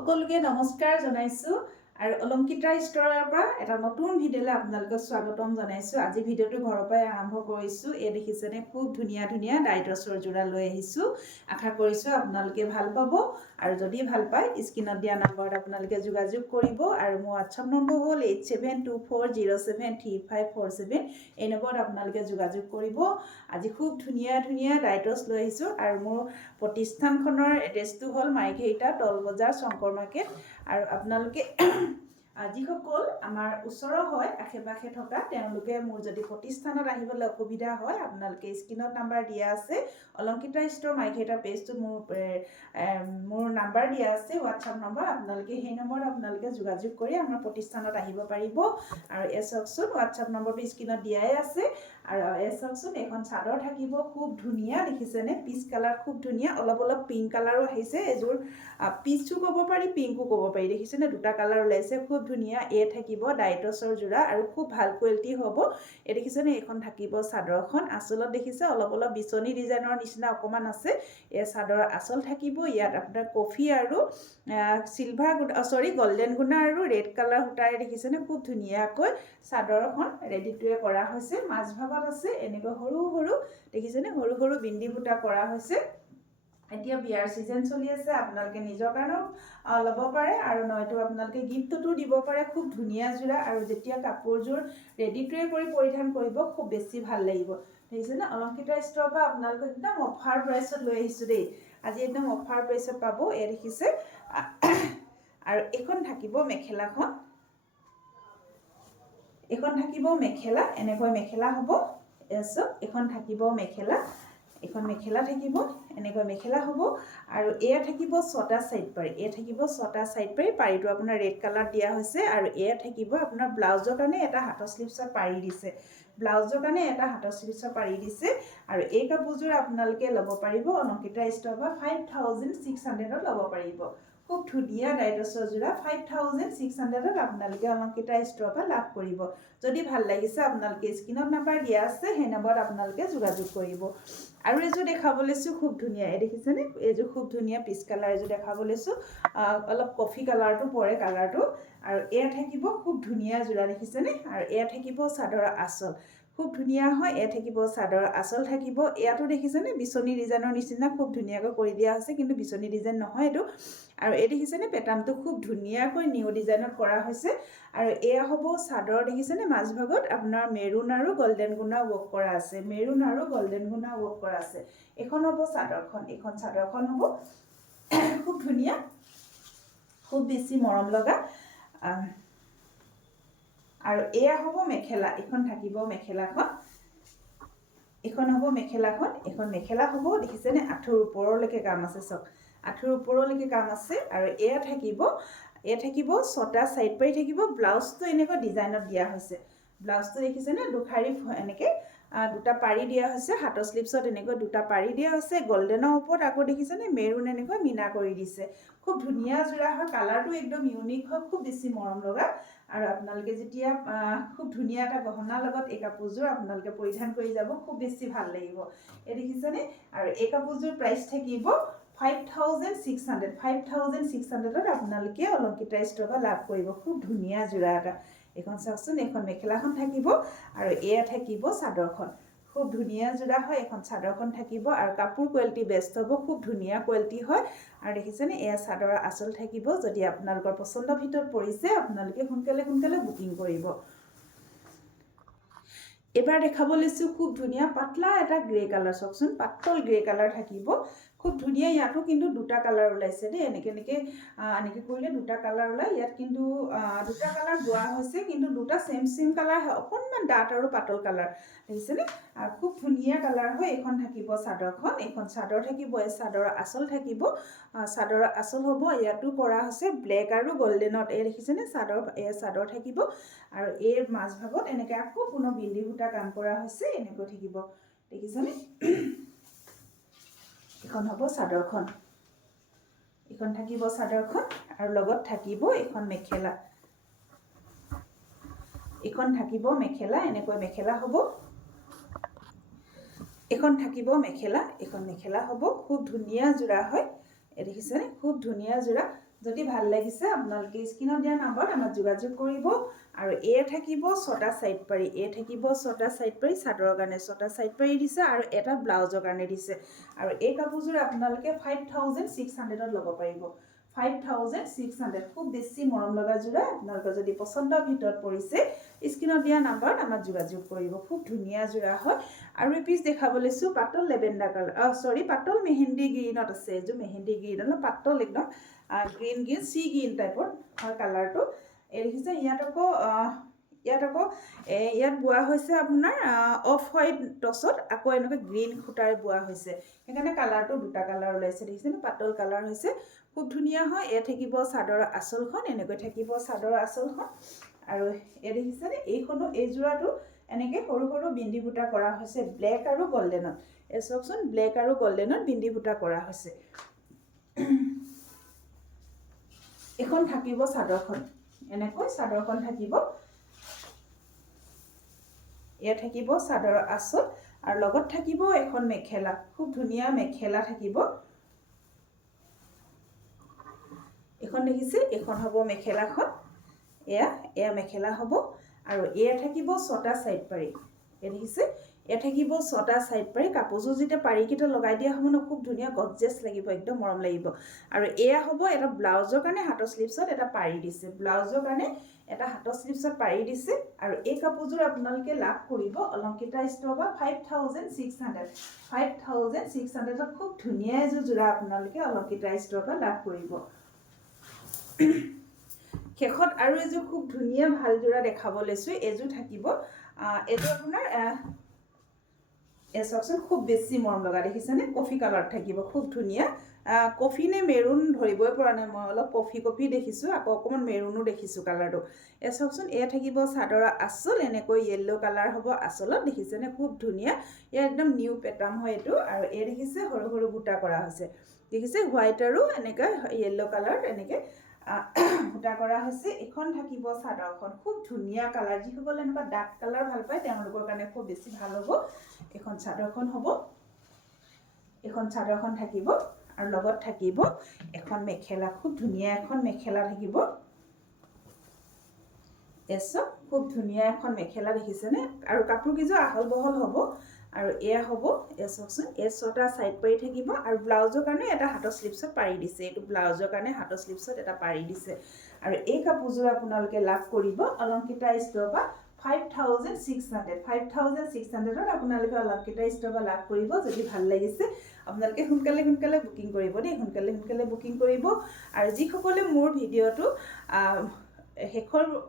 সকলোকে নমস্কাৰ জনাইছো আৰু অলংকিতা ষ্টৰৰ পৰা এটা নতুন ভিডিঅ'লৈ আপোনালোকক স্বাগতম জনাইছো। আজি ভিডিঅ'টো ঘৰৰ পৰাই আৰম্ভ কৰিছো। এই দেখিছেনে খুব ধুনীয়া ধুনীয়া ডাইটছৰ যোৰা লৈ আহিছো। আশা কৰিছো আপোনালোকে ভাল পাব আৰু যদি ভাল পায় স্ক্ৰীনত দিয়া নম্বৰত আপোনালোকে যোগাযোগ কৰিব আৰু মোৰ WhatsApp নম্বৰ হ'ল 8724073547। এই নম্বৰত আপোনালোকে যোগাযোগ কৰিব। আজি খুব ধুনীয়া ধুনীয়া ডাইটছ লৈ আহিছো আৰু মোৰ প্ৰতিষ্ঠানখনৰ এড্ৰেছটো হ'ল মাইঘেৰিটা টল বজাৰ শংকৰ মাৰ্কেট আৰু আপোনালোকে যিসকল আমাৰ ওচৰৰ হয় আশে-পাশে থকা তেওঁলোকে মোৰ যদি প্ৰতিষ্ঠানত আহিবলৈ অসুবিধা হয় আপোনালোকে স্ক্ৰীনত নাম্বাৰ দিয়া আছে। অলংকিতা ষ্টৰ মাইঘেৰিটা পেজটো মোৰ নাম্বাৰ দিয়া আছে WhatsApp নম্বৰ। আপোনালোকে সেই নম্বৰত আপোনালোকে যোগাযোগ কৰি আমাৰ প্ৰতিষ্ঠানত আহিব পাৰিব। আৰু এই চাওকচোন WhatsApp নম্বৰটো স্ক্ৰীনত দিয়াই আছে। আৰু এই চাওকচোন এখন চাদৰ থাকিব খুব ধুনীয়া দেখিছেনে পিচ কালাৰ খুব ধুনীয়া অলপ পিংক কালাৰো আহিছে। এযোৰ পিচো ক'ব পাৰি পিংকো ক'ব পাৰি দেখিছেনে দুটা কালাৰ ওলাইছে খুব ধুনীয়া। এ থাকিব ডাইটছৰ যোৰা আৰু খুব ভাল কোৱালিটি হ'ব। এই দেখিছেনে এইখন থাকিব চাদৰখন আঁচলত দেখিছে অলপ বিচনী ডিজাইনৰ নিচিনা অকণমান আছে। এই চাদৰ আঁচল থাকিব ইয়াত আপোনাৰ কফি আৰু চিলভাৰ গল্ডেন গুণা আৰু ৰেড কালাৰ সূতাৰে দেখিছেনে খুব ধুনীয়াকৈ চাদৰখন ৰেডিটোৱে কৰা হৈছে। মাজভাগত আছে এনেকৈ সৰু সৰু দেখিছেনে সৰু সৰু বিন্দি বুটা কৰা হৈছে। এতিয়া বিয়াৰ সিজন চলি আছে আপোনালোকে নিজৰ কাৰণেও ল'ব পাৰে আৰু নয়তো আপোনালোকে গিফ্টতো দিব পাৰে। খুব ধুনীয়া যোৰা আৰু যেতিয়া কাপোৰযোৰ ৰেডিটোৱে কৰি পৰিধান কৰিব খুব বেছি ভাল লাগিব দেখিছেনে। অলংকিতা ষ্টৰৰ পৰা আপোনালোকে একদম অফাৰ প্ৰাইচত লৈ আহিছোঁ দেই। আজি একদম অফাৰ প্ৰাইচত পাব। এই দেখিছে আৰু এইখন থাকিব মেখেলাখন। এইখন থাকিব মেখেলা এনেকৈ মেখেলা হ'ব। এইখন থাকিব মেখেলা এখন মেখেলা থাকিব এনেকৈ মেখেলা হ'ব আৰু এয়া থাকিব ছটা সাইড পাৰি। এয়া থাকিব ছটা সাইড পাৰি পাৰিটো আপোনাৰ ৰেড কালাৰ দিয়া হৈছে আৰু এয়া থাকিব আপোনাৰ ব্লাউজৰ কাৰণে এটা হাতৰ স্লিভছৰ পাৰি দিছে। ব্লাউজৰ কাৰণে এটা হাতৰ স্লিভছৰ পাৰি দিছে আৰু এই কাপোৰযোৰ আপোনালোকে ল'ব পাৰিব অলংকিতা ষ্টৰৰ পৰা 5600ত ল'ব পাৰিব। খুব ধুনীয়া ডাইটছৰ যোৰা 5600ত আপোনালোকে অলংকিতা ষ্টৰৰ পৰা লাভ কৰিব। যদি ভাল লাগিছে আপোনালোকে স্ক্ৰীনত নাম্বাৰ দিয়া আছে সেই নম্বৰত আপোনালোকে যোগাযোগ কৰিব। আৰু এযোৰ দেখাব লৈছোঁ খুব ধুনীয়া। এই দেখিছেনে এইযোৰ খুব ধুনীয়া পিচ কালাৰ এযোৰ দেখাব লৈছোঁ। অলপ কফি কালাৰটো পৰে কালাৰটো আৰু এয়া থাকিব খুব ধুনীয়া যোৰা দেখিছেনে। আৰু এয়া থাকিব চাদৰ আঁচল খুব ধুনীয়া হয়। এয়া থাকিব চাদৰ আঁচল থাকিব। এয়াতো দেখিছেনে বিচনী ডিজাইনৰ নিচিনা খুব ধুনীয়াকৈ কৰি দিয়া হৈছে কিন্তু বিচনী ডিজাইন নহয় এইটো। আৰু এই দেখিছেনে পেটাৰ্ণটো খুব ধুনীয়াকৈ নিউ ডিজাইনত কৰা হৈছে। আৰু এয়া হ'ব চাদৰ দেখিছেনে মাজভাগত আপোনাৰ মেৰুন আৰু গল্ডেন গুণা ৱৰ্ক কৰা আছে। মেৰুন আৰু গল্ডেন গুণা ৱৰ্ক কৰা আছে। এখন হ'ব চাদৰখন। এইখন চাদৰখন হ'ব খুব ধুনীয়া খুব বেছি মৰম লগা। আৰু এয়া হ'ব মেখেলা। এইখন থাকিব মেখেলাখন। এইখন হ'ব মেখেলাখন। এইখন মেখেলা হ'ব দেখিছেনে আঁঠুৰ ওপৰলৈকে কাম আছে। চব আঁঠুৰ ওপৰলৈকে কাম আছে আৰু এয়া থাকিব ছটা সাইড পাৰি থাকিব। ব্লাউজটো এনেকৈ ডিজাইনত দিয়া হৈছে। ব্লাউজটো দেখিছেনে দুখাৰী এনেকৈ দুটা পাৰি দিয়া হৈছে। হাতৰ স্লিভছত এনেকৈ দুটা পাৰি দিয়া হৈছে। গল্ডেনৰ ওপৰত আকৌ দেখিছেনে মেৰুন এনেকৈ মিনা কৰি দিছে। খুব ধুনীয়া যোৰা হয়। কালাৰটো একদম ইউনিক হয় খুব বেছি মৰম লগা। আৰু আপোনালোকে যেতিয়া খুব ধুনীয়া এটা গহনাৰ লগত এই কাপোৰযোৰ আপোনালোকে পৰিধান কৰি যাব খুব বেছি ভাল লাগিব। এই দেখিছেনে আৰু এই কাপোৰযোৰ প্ৰাইচ থাকিব 5600ত আপোনালোকে অলংকিতা ষ্টৰৰ পৰা লাভ কৰিব। খুব ধুনীয়া যোৰা এটা। এইখন চাওকচোন এইখন মেখেলাখন থাকিব আৰু এয়া থাকিব চাদৰখন। খুব ধুনীয়া যোৰা হয়। এখন চাদৰখন থাকিব আৰু কাপোৰ কোৱালিটি বেষ্ট হ'ব খুব ধুনীয়া কোৱালিটি হয়। আৰু দেখিছেনে এয়া চাদৰৰ আঁচল থাকিব। যদি আপোনালোকৰ পচন্দৰ ভিতৰত পৰিছে আপোনালোকে সোনকালে বুকিং কৰিব। এবাৰ দেখাব লৈছোঁ খুব ধুনীয়া পাতলা এটা গ্ৰে কালাৰ। চাওকচোন পাতল গ্ৰে কালাৰ থাকিব খুব ধুনীয়া। ইয়াতো কিন্তু দুটা কালাৰ ওলাইছে দেই। এনেকৈ কৰিলে দুটা কালাৰ ওলায়। ইয়াত কিন্তু দুটা কালাৰ বোৱা হৈছে কিন্তু দুটা চেম কালাৰ হয়। অকণমান ডাঠ আৰু পাতল কালাৰ দেখিছেনে খুব ধুনীয়া কালাৰ হয়। এইখন থাকিব চাদৰখন। এইখন চাদৰ থাকিব। এই চাদৰৰ আঁচল থাকিব। চাদৰৰ আঁচল হ'ব ইয়াতো কৰা হৈছে ব্লেক আৰু গল্ডেনত। এই দেখিছেনে চাদৰ থাকিব আৰু এই মাজভাগত এনেকৈ আকৌ পুনৰ বিন্দি সূতা কাম কৰা হৈছে এনেকৈ থাকিব দেখিছেনে। এখন হ'ব চাদৰখন। এইখন থাকিব চাদৰখন আৰু লগত থাকিব এইখন মেখেলা। এইখন থাকিব মেখেলা এনেকৈ মেখেলা হ'ব। এখন থাকিব মেখেলা। এইখন মেখেলা হ'ব খুব ধুনীয়া যোৰা হয়। এই দেখিছেনে খুব ধুনীয়া যোৰা যদি ভাল লাগিছে আপোনালোকে স্ক্ৰীনত দিয়া নাম্বাৰত আমাক যোগাযোগ কৰিব আৰু এ থাকিব 6টা সাইড পাৰি এ থাকিব 6টা সাইড পাৰি চাদৰৰ কাৰণে 6টা সাইড পাৰি দিছে আৰু এটা ব্লাউজৰ কাৰণে দিছে আৰু এই কাপোৰযোৰ আপোনালোকে 5600ত ল'ব পাৰিব 5600 খুব বেছি মৰম লগা যোৰা আপোনালোকৰ যদি পছন্দৰ ভিতৰত পৰিছে স্ক্ৰীনত দিয়া নাম্বাৰত আমাক যোগাযোগ কৰিব খুব ধুনীয়া যোৰা হয় আৰু এই পিচ দেখাব লৈছো পাতল লেভেণ্ডাৰ কালাৰ সৰি পাতল মেহেন্দি গ্ৰীণত আছে এযোৰ মেহেন্দি গ্ৰীণ অলপ পাতল একদম গ্ৰীণ সি গ্ৰীণ টাইপৰ হয় কালাৰটো এই দেখিছে ইয়াত আকৌ ইয়াত বোৱা হৈছে আপোনাৰ অফ হোৱাইট টছত আকৌ এনেকৈ গ্ৰীণ খুটাৰে বোৱা হৈছে সেইকাৰণে কালাৰটো দুটা কালাৰ ওলাইছে দেখিছেনে পাতল কালাৰ হৈছে খুব ধুনীয়া হয় এ থাকিব চাদৰৰ আঁচলখন এনেকৈ থাকিব চাদৰৰ আঁচলখন আৰু এই দেখিছেনে এইখনো এই যোৰাটো এনেকৈ সৰু সৰু বিন্দি বুটা কৰা হৈছে ব্লেক আৰু গল্ডেনত এই চাওকচোন ব্লেক আৰু গল্ডেনত বিন্দি বুটা কৰা হৈছে এখন থাকিব চাদৰখন এনেকৈ চাদৰখন থাকিব এয়া থাকিব চাদৰৰ আঁচল আৰু লগত থাকিব এখন মেখেলা খুব ধুনীয়া মেখেলা থাকিব এখন দেখিছে এখন হ'ব মেখেলাখন এয়া মেখেলা হ'ব আৰু এয়া থাকিব 6টা সাইড পাৰি এই দেখিছে এয়া থাকিব 6টা সাইড পাৰি কাপোৰযোৰ যেতিয়া পাৰিকিটা লগাই দিয়া হ'ব ন খুব ধুনীয়া গৰ্জিয়াছ লাগিব একদম মৰম লাগিব আৰু এয়া হ'ব এটা ব্লাউজৰ কাৰণে হাতৰ স্লিভছত এটা পাৰি দিছে ব্লাউজৰ কাৰণে এটা হাতৰ স্লিভছত পাৰি দিছে আৰু এই কাপোৰযোৰ আপোনালোকে লাভ কৰিব অলংকিতা ষ্ট'ৰৰ পৰা 5600 খুব ধুনীয়া এযোৰ যোৰা আপোনালোকে অলংকিতা ষ্ট'ৰৰ পৰা লাভ কৰিব শেষত আৰু এযোৰ খুব ধুনীয়া ভাল যোৰা দেখাব লৈছো এযোৰ থাকিব এযোৰ আপোনাৰ চাওকচোন খুব বেছি মৰম লগা দেখিছেনে কফি কালাৰত থাকিব খুব ধুনীয়া কফি নে মেৰুন ধৰিবই পৰা নাই মই অলপ কফি দেখিছোঁ আকৌ অকণমান মেৰুনো দেখিছোঁ কালাৰটো চাওকচোন এয়া থাকিব চাদৰৰ আঁচল এনেকৈ য়েল্লো কালাৰ হ'ব আঁচলত দেখিছেনে খুব ধুনীয়া এয়া একদম নিউ পেটাৰ্ণ হয় এইটো আৰু এই দেখিছে সৰু সৰু বুটা কৰা হৈছে দেখিছে হোৱাইট আৰু এনেকৈ য়েল্লো কালাৰ এনেকৈ বুটা কৰা হৈছে এখন থাকিব চাদৰখন খুব ধুনীয়া কালাৰ যিসকলে এনেকুৱা ডাৰ্ক কালাৰ ভাল পায় তেওঁলোকৰ কাৰণে খুব বেছি ভাল হ'ব এখন চাদৰখন হ'ব এখন চাদৰখন থাকিব আৰু লগত থাকিব এখন মেখেলা খুব ধুনীয়া এখন মেখেলা থাকিব এসব খুব ধুনীয়া এখন মেখেলা দেখিছেনে আৰু কাপোৰ কিজো আহল বহল হ'ব আৰু এয়া হ'ব এসকচোন এ 6টা সাইড পাৰি থাকিব আৰু ব্লাউজৰ কাৰণে এটা হাতৰ স্লিভছত পাৰি দিছে এইটো ব্লাউজৰ কাৰণে হাতৰ স্লিভছত এটা পাৰি দিছে আৰু এই কাপোৰযোৰ আপোনালোকে লাভ কৰিব অলংকিতা ষ্ট'ৰৰ পৰা 5600ত আপোনালোকে অলংকিতা ষ্ট'ৰৰ পৰা লাভ কৰিব যদি ভাল লাগিছে আপোনালোকে সোনকালে বুকিং কৰিব দেই সোনকালে বুকিং কৰিব আৰু যিসকলে মোৰ ভিডিঅ'টো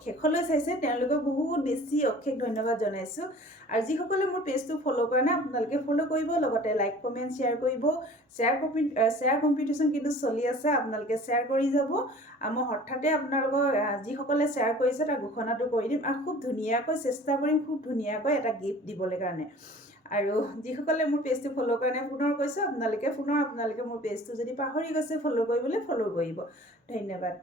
শেষলৈ চাইছে তেওঁলোকক বহুত বেছি অশেষ ধন্যবাদ জনাইছোঁ আৰু যিসকলে মোৰ পেজটো ফ'ল' কৰা নাই আপোনালোকে ফ'ল' কৰিব লগতে লাইক কমেণ্ট শ্বেয়াৰ কৰিব শ্বেয়াৰ কম্পিটিশ্যন কিন্তু চলি আছে আপোনালোকে শ্বেয়াৰ কৰি যাব মই হঠাতে আপোনালোকৰ যিসকলে শ্বেয়াৰ কৰিছে তাৰ ঘোষণাটো কৰি দিম আৰু খুব ধুনীয়াকৈ চেষ্টা কৰিম খুব ধুনীয়াকৈ এটা গিফ্ট দিবলৈ কাৰণে আৰু যিসকলে মোৰ পেজটো ফ'ল' কৰা নাই পুনৰ কৈছোঁ আপোনালোকে মোৰ পেজটো যদি পাহৰি গৈছে ফ'ল' কৰিবলৈ ফ'ল' কৰিব ধন্যবাদ